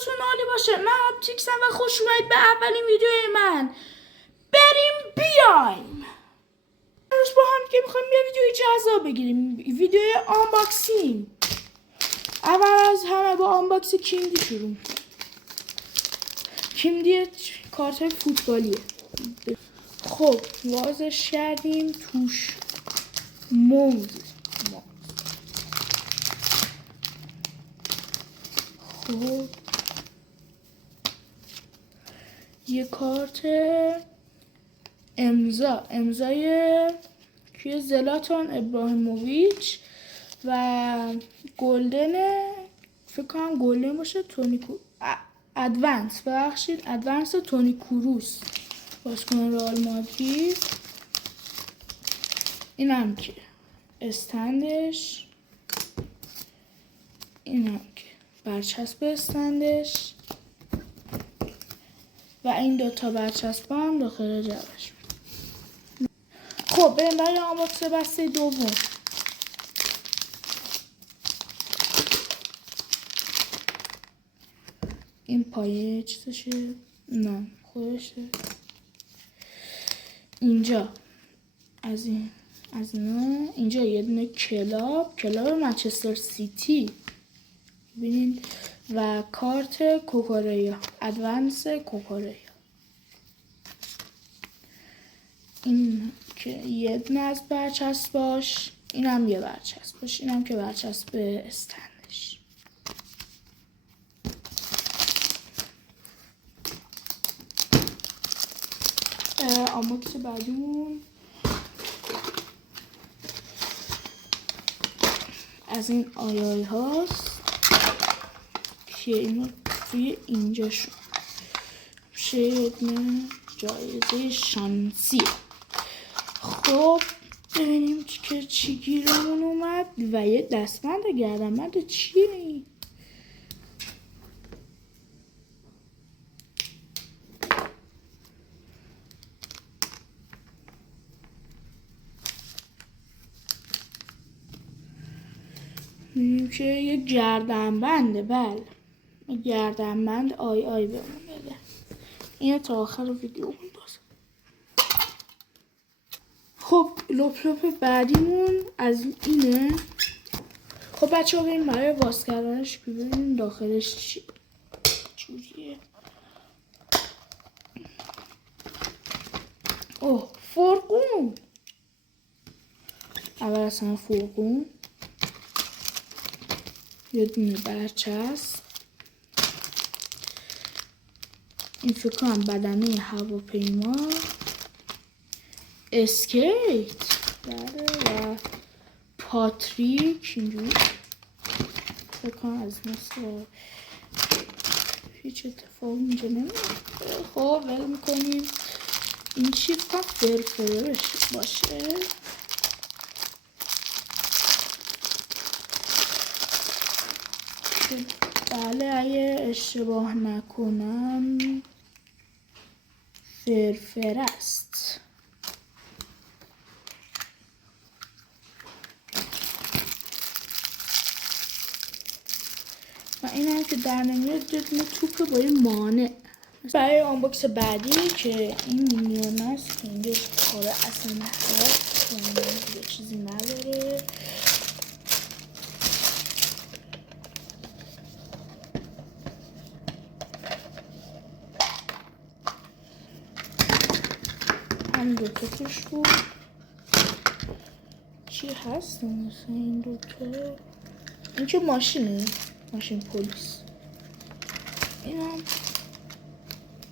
حالتون عالی باشه. من آپتیکسم و خوش اومدید به اولین ویدیوی من. بریم بیایم. امروز با هم که میخوایم یه ویدیوی جذاب بگیریم، ویدیوی آنباکسینگ. اول از همه با آنباکس کیمدی شروع میکنم. کیمدی کارت فوتبالیه. خب وازش کردیم، توش موز. خب یه کارت امضای که زلاتان ابراهیموویچ و گلدن، فکر کنم گلدن باشه، ادوانس تونی کروس بازیکن رئال مادرید. اینم که استندش، اینم که برچسب استندش و این دوتا برچسب هم داخل جعبش. خب بریم برای آنباکس بسته دوم. این پایه چیزشه؟ نه خودشه. اینجا از اینا اینجا یه دونه کلاب منچستر سیتی ببینید و کارت کوکوریا، ادوانس کوکوریا. این که یه دونه از برچسباش، اینم یه برچسباش، اینم که برچسب استندش. آنباکس بعدیمون از این آیای هاست که اینو توی اینجا شد شدن جایزه شانسی. خب ببینیم که چی گیرمون اومد و یه دستبند گردنبند. چیه این؟ می‌بینیم که یه گردنبنده. بله گردنبند آی بهمون بده. اینو تا آخر ویدیو باز. خب لپ بعدیمون از اینه. خب بچه ها بریم برای باز کردنش ببینیم داخلش چجوریه. اوه فرقون. اول اصلا فرقون، یه دونه برچسب، این فکر کنم بدنه هواپیما، اسکیت بله و پاتریک. اینجوری فکر کنم از مثل هیچ اتفاق اینجا نمیفته. خب ول میکنیم. این چی فقط فرفره باشه. بله اگه اشتباه نکنم فرفر است. و این هم که در نمیاد یه دونه توپه با یه مانع. برای آنباکس بعدی که این مینیون است که اینجا کاره اصلا نخواست یه چیزی نداره. همین دوتا توش بود. چی هست مثلا این دوتا؟ این که ماشینه، ماشین پلیس. این هم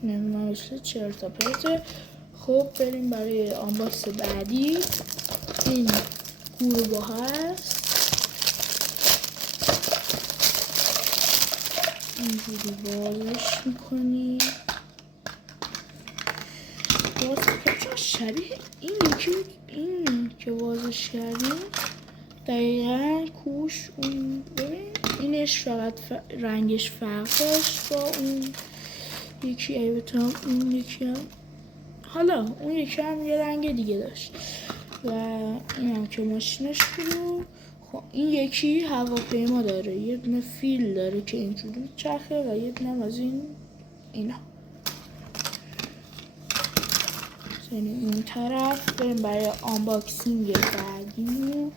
نمیدونم مثل چرت و پرته. خب بریم برای آنباکس بعدی. این گروه هست، اینجوری بازش میکنی. باز چون شبیه این که بازش کردیم دقیقا کوش اون. ببین اینش فقط رنگش فرق داشت با اون یکی. البته اون یکی هم اون یکی هم یه رنگ دیگه داشت. و این هم که ماشینش بود. خب این یکی هواپیما داره، یه دونه فیل داره که اینجوری چرخه و یه دونه از اینا. یعنی این طرف بریم برای آنباکسینگ بعدی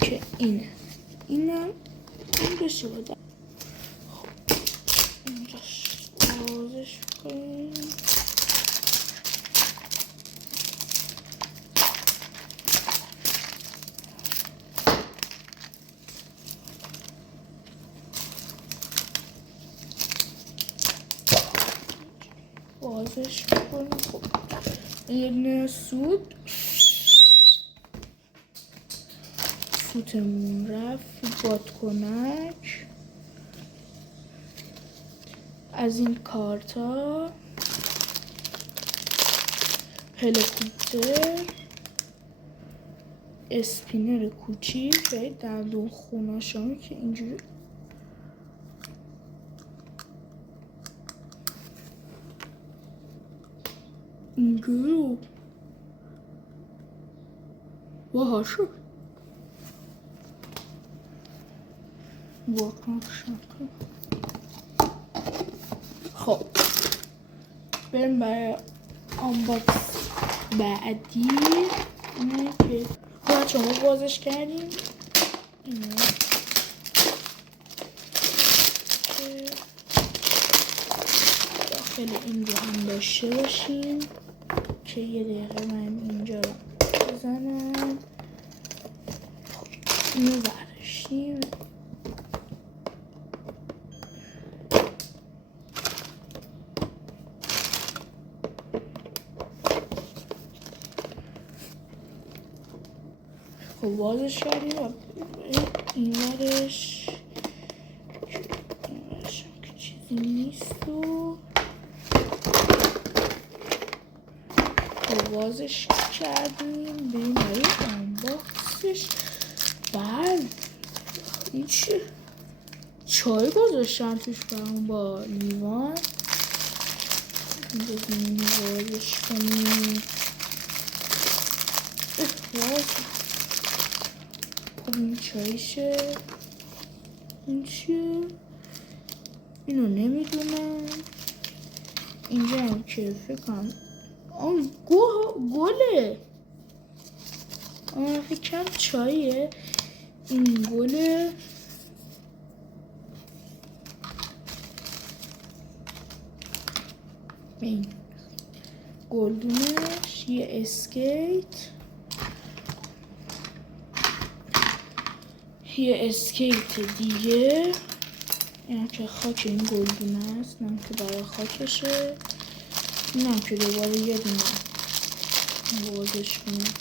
که اینه. اینم این بشه بده. خب اینجاش بازش کنیم. بازش کنیم. خب این سوتمون رفت. بادکنک از این کارتا، هلیکوپتر، اسپینر کوچیک و دندون خوناشامی که اینجوری اینجوری باهاشو واکنش شکل. خب بریم برای آنباکس بعدی. اینه که باید شما بازش کردیم. اینه داخل این رو هم داشته باشیم که یه دقیقه من اینجا رو بزنم. اینو برداشتیم. خب بازش کردیم و این ورش که چیزی نیست و خب بازش کردیم. بریم برای آنباکسش. بله این چه چای گذاشتن توش برام با لیوان. بزنیم بازش کنیم. خب این چایشه. این چیه؟ اینو نمیدونم. اینجا هم که فکر کنم گله. فکرم چاییه. این گله. این گلدونش یه اسکیت. یه اسکیت دیگه. این که خاک این گلدونه است. نه که برای خاکشه. اینم که دوباره یه دونه بازش کنم.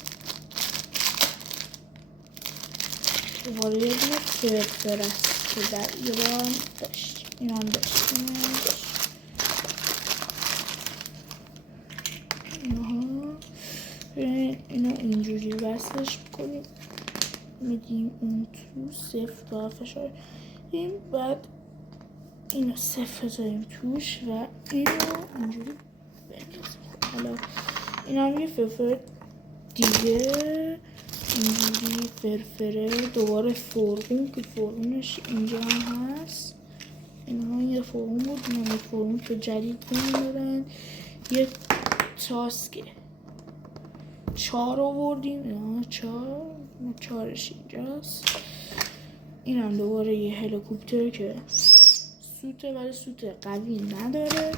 دوباره یه دونه فرفر است که در ایران داشتیم. این هم داشتیمش. اینو اینجوری وصلش بکنیم. میدیم اون تو صفر با فشار. این بعد اینو صفر بذاریم توش و اینو اینجوری بندازیم. حالا این هم یه فرفر دیگه اینجوری فرفره. دوباره فرقون که فرقونش اینجا هم هست. این هم یه فرقون بود. این هم یه فرقون که جدید بمیدن. یه تاسکه 4 آوردیم. چارش اینجاست. این هم دوباره یه هلیکوپتر که سوته ولی سوت قوی نداره.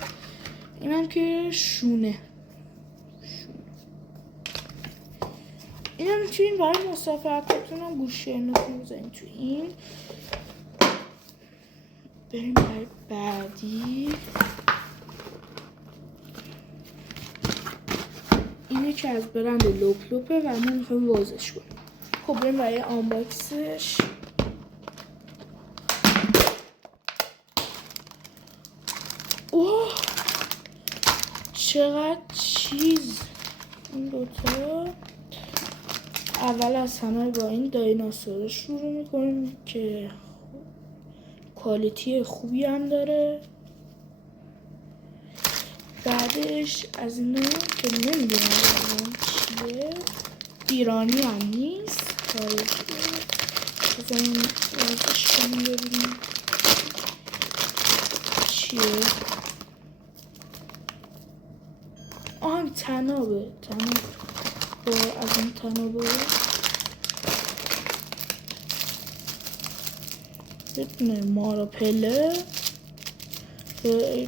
این هم که شونه. این هم میتونین برای مسافرتتون هم گوشه نتون بزنین تو این. بریم برای بعدی. اینه که از برند لوپ لوپه و ما میخوایم بازش کنیم. خب بریم برای آنباکسش. اوه چقدر چیز. این دوتا اول از همه با این دایناسور شروع میکنیم که کوالیتی خوبی هم داره. بعدش از اینا که نمیدونم چیه، ایرانی هم نیست، خارجی بزنیم ازش کنیم ببینیم چیه. این تنابه از این تنابه بتونه مارا پله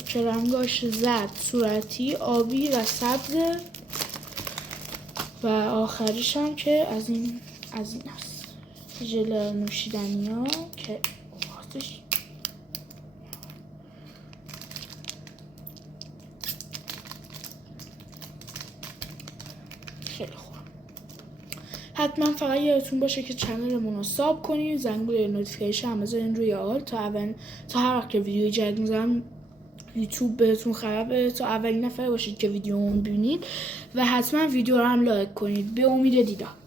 که رنگاش زرد، صورتی، آبی و سبزه و آخریش هم که از این هست ژل نوشیدنی ها که واسش خیلی خوب. حتما فقط یادتون باشه که چنلمون رو ساب کنید، زنگوله نوتیفیکیشن هم بذارین روی آل تا هر وقت که ویدیو جدید میذارم یوتیوب بهتون خبره، تا اولین نفر باشید که ویدیو اون ببینید و حتما ویدیو رو هم لایک کنید. به امید دیدار.